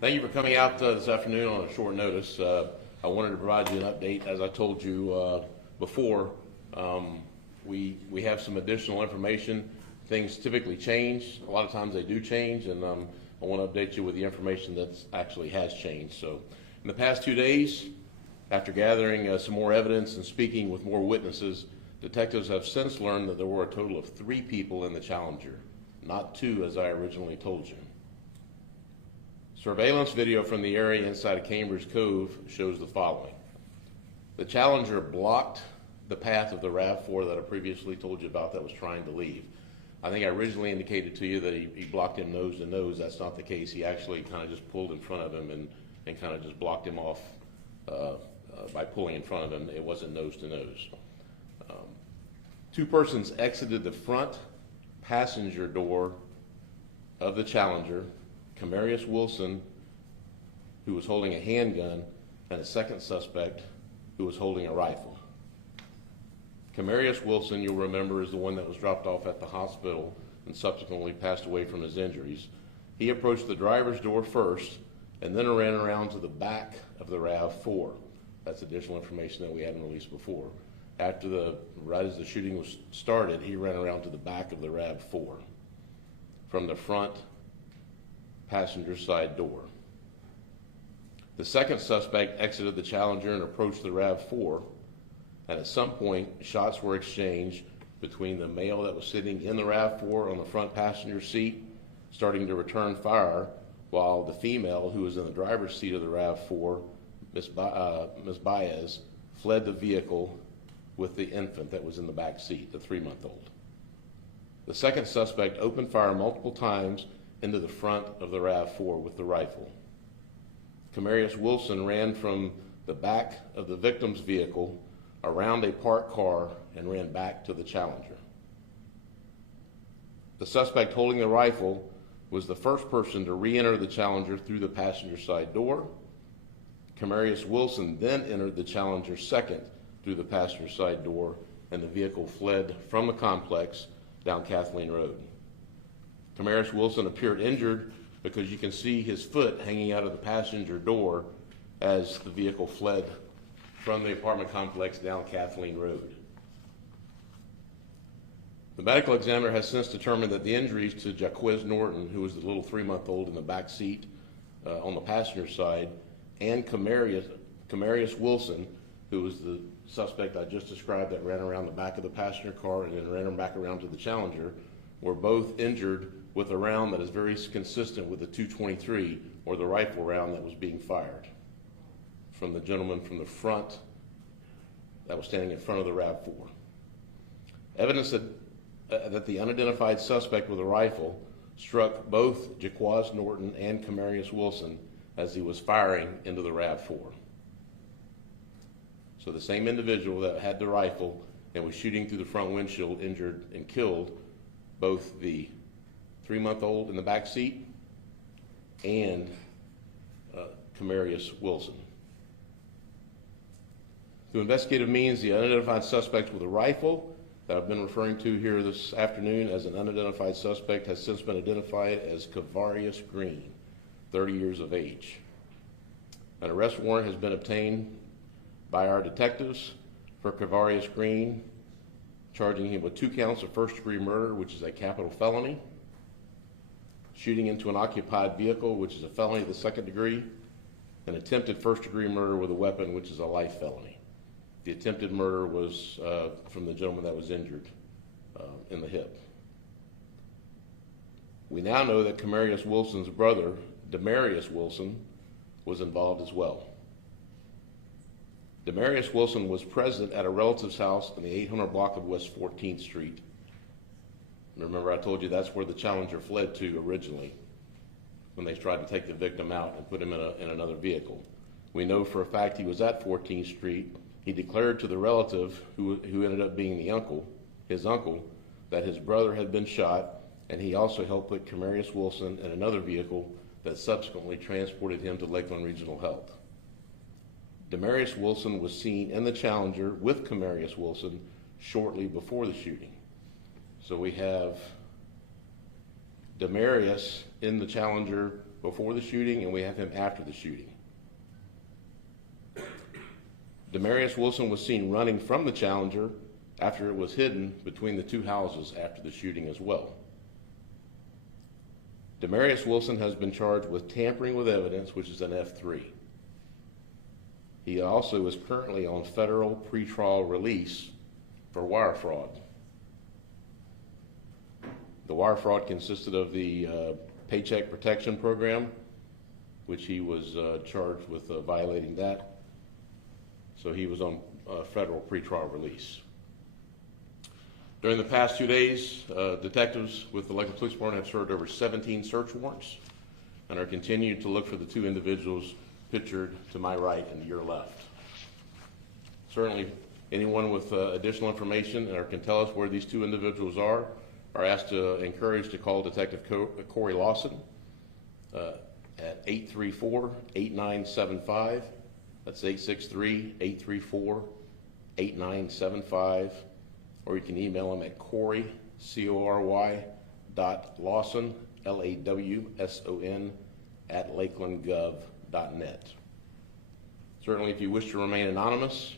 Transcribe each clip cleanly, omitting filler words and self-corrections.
Thank you for coming out this afternoon on a short notice. I wanted to provide you an update. As I told you before, we have some additional information. Things typically change. A lot of times they do change, and I want to update you with the information that actually has changed. So in the past 2 days, after gathering some more evidence and speaking with more witnesses, detectives have since learned that there were a total of 3 people in the Challenger, not 2 as I originally told you. Surveillance video from the area inside of Cambridge Cove shows the following. The Challenger blocked the path of the RAV4 that I previously told you about that was trying to leave. I think I originally indicated to you that he blocked him nose to nose. That's not the case. He actually kind of just pulled in front of him and kind of just blocked him off by pulling in front of him. It wasn't nose to nose. 2 persons exited the front passenger door of the Challenger. Camarius Wilson, who was holding a handgun, and a second suspect who was holding a rifle. Camarius Wilson, you'll remember, is the one that was dropped off at the hospital and subsequently passed away from his injuries. He approached the driver's door first and then ran around to the back of the RAV4. That's additional information that we hadn't released before. Right as the shooting was started, he ran around to the back of the RAV4 from the front passenger side door. The second suspect exited the Challenger and approached the RAV4, and at some point shots were exchanged between the male that was sitting in the RAV4 on the front passenger seat, starting to return fire, while the female who was in the driver's seat of the RAV4, Ms. Baez, fled the vehicle with the infant that was in the back seat, the 3-month-old. The second suspect opened fire multiple times into the front of the RAV4 with the rifle. Camarius Wilson ran from the back of the victim's vehicle around a parked car and ran back to the Challenger. The suspect holding the rifle was the first person to re-enter the Challenger through the passenger side door. Camarius Wilson then entered the Challenger second through the passenger side door, and the vehicle fled from the complex down Kathleen Road. Camarius Wilson appeared injured because you can see his foot hanging out of the passenger door as the vehicle fled from the apartment complex down Kathleen Road. The medical examiner has since determined that the injuries to Jaquiz Norton, who was the little 3-month-old in the back seat on the passenger side, and Camarius Wilson, who was the suspect I just described that ran around the back of the passenger car and then ran back around to the Challenger, were both injured with a round that is very consistent with the .223, or the rifle round that was being fired from the gentleman from the front that was standing in front of the RAV4. Evidence that the unidentified suspect with a rifle struck both Jaquiz Norton and Camarius Wilson as he was firing into the RAV4. So the same individual that had the rifle and was shooting through the front windshield injured and killed both the 3-month-old in the back seat and Camarius Wilson. Through investigative means, the unidentified suspect with a rifle that I've been referring to here this afternoon as an unidentified suspect has since been identified as Kavarius Green, 30 years of age. An arrest warrant has been obtained by our detectives for Kavarius Green, charging him with 2 counts of first-degree murder, which is a capital felony, shooting into an occupied vehicle, which is a felony of the 2nd degree, and attempted first-degree murder with a weapon, which is a life felony. The attempted murder was from the gentleman that was injured in the hip. We now know that Camarius Wilson's brother, Demarius Wilson, was involved as well. Demarius Wilson was present at a relative's house in the 800 block of West 14th Street. Remember, I told you that's where the Challenger fled to originally when they tried to take the victim out and put him in another vehicle. We know for a fact he was at 14th Street. He declared to the relative, who ended up being his uncle, that his brother had been shot, and he also helped put Camarius Wilson in another vehicle that subsequently transported him to Lakeland Regional Health. Demarius Wilson was seen in the Challenger with Camarius Wilson shortly before the shooting. So we have Demarius in the Challenger before the shooting, and we have him after the shooting. Demarius Wilson was seen running from the Challenger after it was hidden between the two houses after the shooting as well. Demarius Wilson has been charged with tampering with evidence, which is an F3. He also is currently on federal pretrial release for wire fraud. The wire fraud consisted of the Paycheck Protection Program, which he was charged with violating that. So he was on federal pretrial release. During the past 2 days, detectives with the Lakeland Police Department have served over 17 search warrants and are continuing to look for the two individuals pictured to my right and your left. Certainly, anyone with additional information or can tell us where these two individuals are asked to encourage to call Detective Corey Lawson at 834-8975. That's 863-834-8975. Or you can email him at Corey, C-O-R-Y, .Lawson, L-A-W-S-O-N, at lakelandgov.net. Certainly, if you wish to remain anonymous,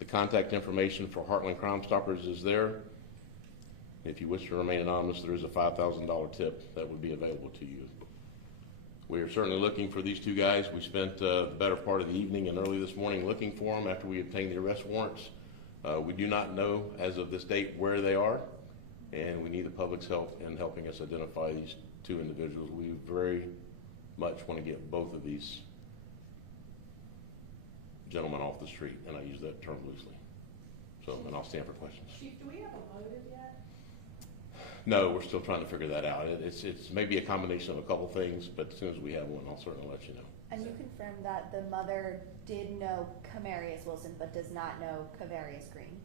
the contact information for Heartland Crime Stoppers is there. If you wish to remain anonymous, there is a $5,000 tip that would be available to you. We are certainly looking for these two guys. We spent the better part of the evening and early this morning looking for them after we obtained the arrest warrants. We do not know as of this date where they are, and we need the public's help in helping us identify these two individuals. We very much want to get both of these gentlemen off the street, and I use that term loosely. So, and I'll stand for questions. Chief, do we have a motive yet? No, we're still trying to figure that out. It's maybe a combination of a couple things, but as soon as we have one, I'll certainly let you know. And you confirmed that the mother did know Camarius Wilson, but does not know Cavarius Green?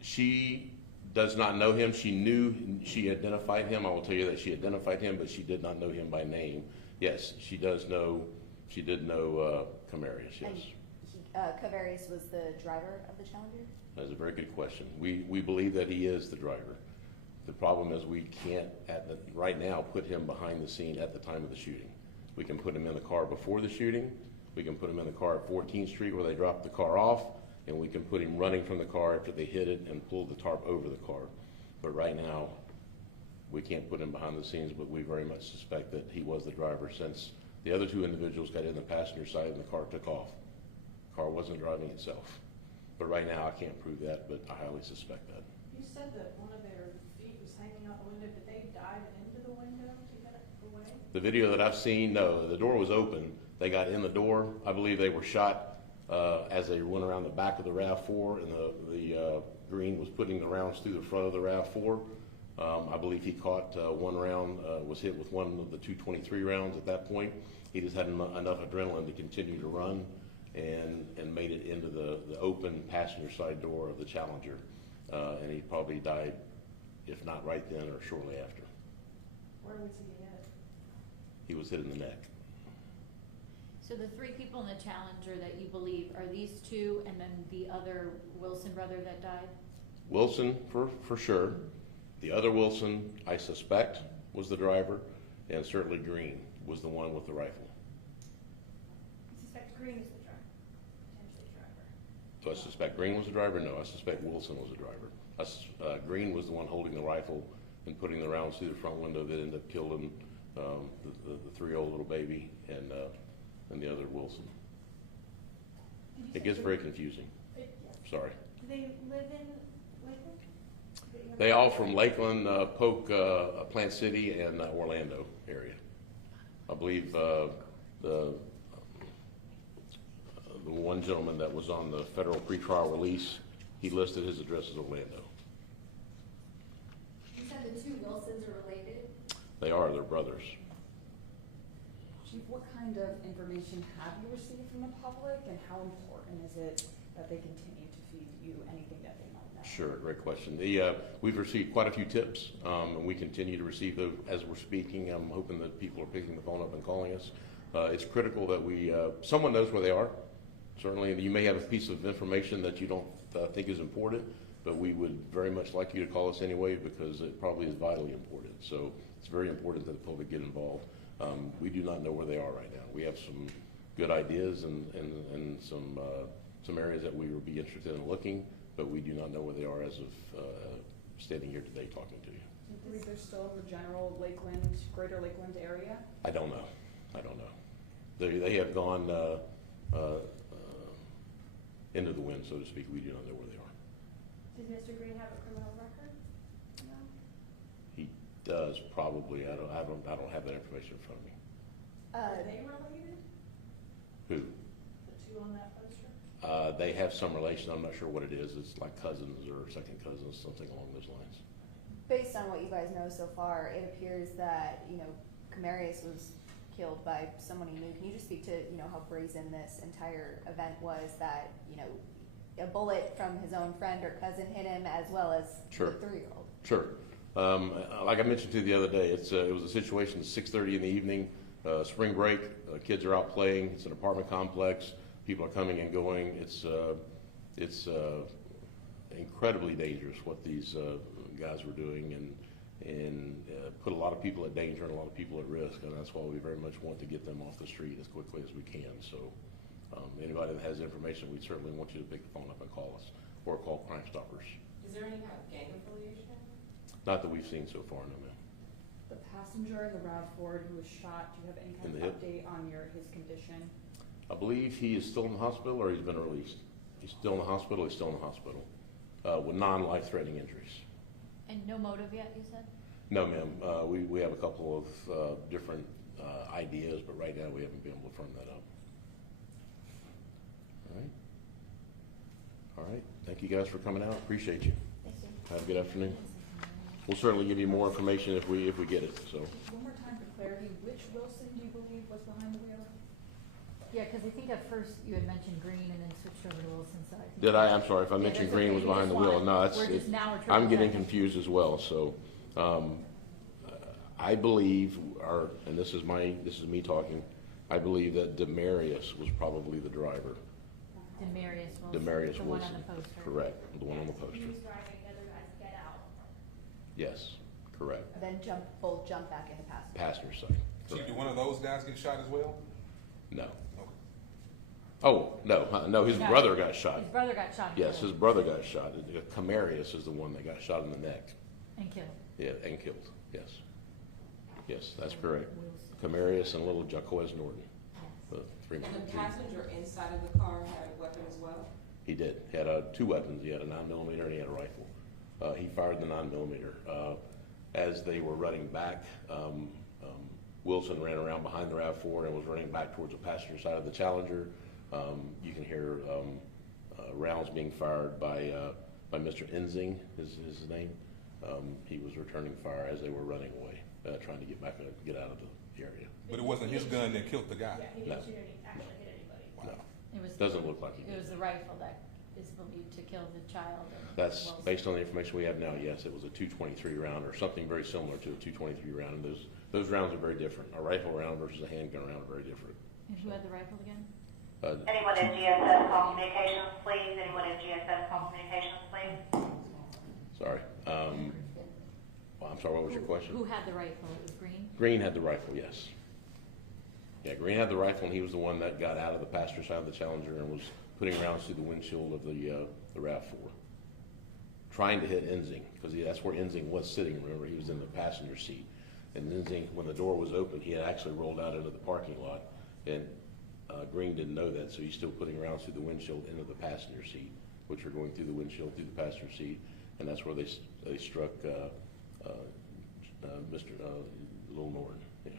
She does not know him. She knew, she identified him. I will tell you that she identified him, but she did not know him by name. Yes, she does know, she did know Camarius, yes. And Cavarius was the driver of the Challenger? That's a very good question. We believe that he is the driver. The problem is we can't, right now, put him behind the scene at the time of the shooting. We can put him in the car before the shooting. We can put him in the car at 14th Street where they dropped the car off, and we can put him running from the car after they hit it and pulled the tarp over the car. But right now, we can't put him behind the scenes, but we very much suspect that he was the driver since the other two individuals got in the passenger side and the car took off. The car wasn't driving itself. But right now, I can't prove that, but I highly suspect that. You said that one of their feet was hanging out the window. Did they dive into the window to get away? The video that I've seen, no, the door was open. They got in the door. I believe they were shot as they went around the back of the RAV4, and the Green was putting the rounds through the front of the RAV4. I believe he caught one round, was hit with one of the 223 rounds at that point. He just had enough adrenaline to continue to run and made it into the open passenger side door of the Challenger. And he probably died, if not right then or shortly after. Where was he hit? He was hit in the neck. So the three people in the Challenger that you believe are these two and then the other Wilson brother that died? Wilson, for sure. The other Wilson, I suspect, was the driver, and certainly Green was the one with the rifle. You suspect Green is the driver, potentially driver. So I suspect Green was the driver? No, I suspect Wilson was the driver. Green was the one holding the rifle and putting the rounds through the front window that ended up killing the 3-year-old little baby and the other Wilson. It gets very confusing. Sorry. Do they live in Lakeland? They all from Lakeland, Polk, Plant City, and Orlando area. I believe the one gentleman that was on the federal pretrial release, he listed his address as Orlando. You said the two Wilsons are related? They are, they're brothers. Chief, what kind of information have you received from the public, and how important is it that they continue to feed you anything that they might know? Sure, great question. We've received quite a few tips, and we continue to receive those as we're speaking. I'm hoping that people are picking the phone up and calling us. It's critical that someone knows where they are. Certainly, you may have a piece of information that you don't think is important, but we would very much like you to call us anyway because it probably is vitally important. So it's very important that the public get involved. We do not know where they are right now. We have some good ideas and some areas that we would be interested in looking, but we do not know where they are as of standing here today talking to you. Do you believe they're still in the general Lakeland, greater Lakeland area? I don't know. They have gone into the wind, so to speak. We do not know where they are. Does Mr. Green have a criminal record? No. He does probably. I don't have that information in front of me. Are they related? Who? The two on that poster? They have some relation. I'm not sure what it is. It's like cousins or second cousins, something along those lines. Based on what you guys know so far, it appears that, Camarius was killed by someone he knew. Can you just speak to, how brazen this entire event was, that, a bullet from his own friend or cousin hit him, as well as Sure. the 3-year-old? Sure. Like I mentioned to you the other day, it was a situation at 6:30 in the evening, spring break, kids are out playing, it's an apartment complex, people are coming and going. It's incredibly dangerous what these guys were doing, and put a lot of people at danger and a lot of people at risk, and that's why we very much want to get them off the street as quickly as we can. So anybody that has information, we certainly want you to pick the phone up and call us or call Crime Stoppers. Is there any kind of gang affiliation? Not that we've seen so far, no ma'am. The passenger in the RAV4 who was shot, do you have any In kind the of hip? update on his condition? I believe he is still in the hospital or he's been released. He's still in the hospital, with non-life-threatening injuries. And no motive yet, you said? No, ma'am. We have a couple of different ideas, but right now we haven't been able to firm that up. All right. Thank you guys for coming out. Appreciate you. Thank you. Have a good afternoon. We'll certainly give you more information if we get it. So One more time for clarity, which Wilson do you believe was behind the wheel? Yeah, because I think at first you had mentioned Green and then switched over to Wilson, so I think. did I? I'm sorry if I Yeah, mentioned that's Green okay. was You behind just the wheel. wanted- No, that's we're just now we're I'm triple getting checking. confused as well. So I believe, and this is me talking. I believe that Demarius was probably the driver. Demarius Wilson. Demarius the Wilson. one on the poster. Correct. The one on the poster. He was driving, the other guys get out. Yes, correct. Then both jump back into passenger. Passenger side. Chief, Correct. did one of those guys get shot as well? No. Okay. Oh, no, his No. brother got shot. His brother got shot and Yes, killed. his brother got shot. Camarius is the one that got shot in the neck. And killed. Yeah, and killed. Yes. Yes, that's correct. Wilson. Camarius and little Jaquez Norton. The three And men. the passenger inside of the car had a weapon as well? He did. He had two weapons. He had a 9mm and he had a rifle. He fired the 9mm. As they were running back, Wilson ran around behind the RAV4 and was running back towards the passenger side of the Challenger. You can hear rounds being fired by Mr. Enzing, is his name. He was returning fire as they were running away, trying to get out of the area. But it wasn't his gun that killed the guy. Yeah, he No. didn't actually hit anybody. No, It was. doesn't look like he It did. was the rifle that is believed to kill the child. and That's Wilson. based on the information we have now. Yes, it was a .223 round or something very similar to a .223 round. And those rounds are very different. A rifle round versus a handgun round are very different. And who had the rifle again? Anyone in GSS call communications, please? Anyone in GSS call communications, please? Sorry. Well, I'm sorry, what was your question? Who had the rifle? It was Green? Green had the rifle, yes. Yeah, Green had the rifle, and he was the one that got out of the passenger side of the Challenger and was putting rounds through the windshield of the RAV4, trying to hit Enzing, because that's where Enzing was sitting. Remember, he was in the passenger seat. And Enzing, when the door was open, he had actually rolled out into the parking lot, and Green didn't know that, so he's still putting rounds through the windshield into the passenger seat, which are going through the windshield, through the passenger seat, and that's where they struck Mr. Little Norton. Yeah.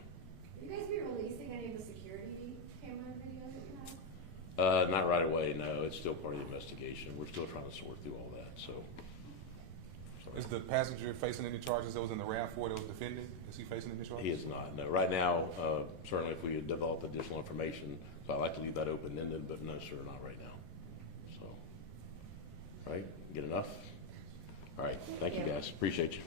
Will you guys be releasing any of the security camera videos that you have? Not right away, no. It's still part of the investigation. We're still trying to sort through all that, so. Is the passenger facing any charges that was in the RAV4 that was defending? Is he facing any charges? He is not, no. Right now, certainly if we develop additional information, so I'd like to leave that open-ended, but no, sir, not right now. So, all right, get enough? All right, thank you guys, appreciate you.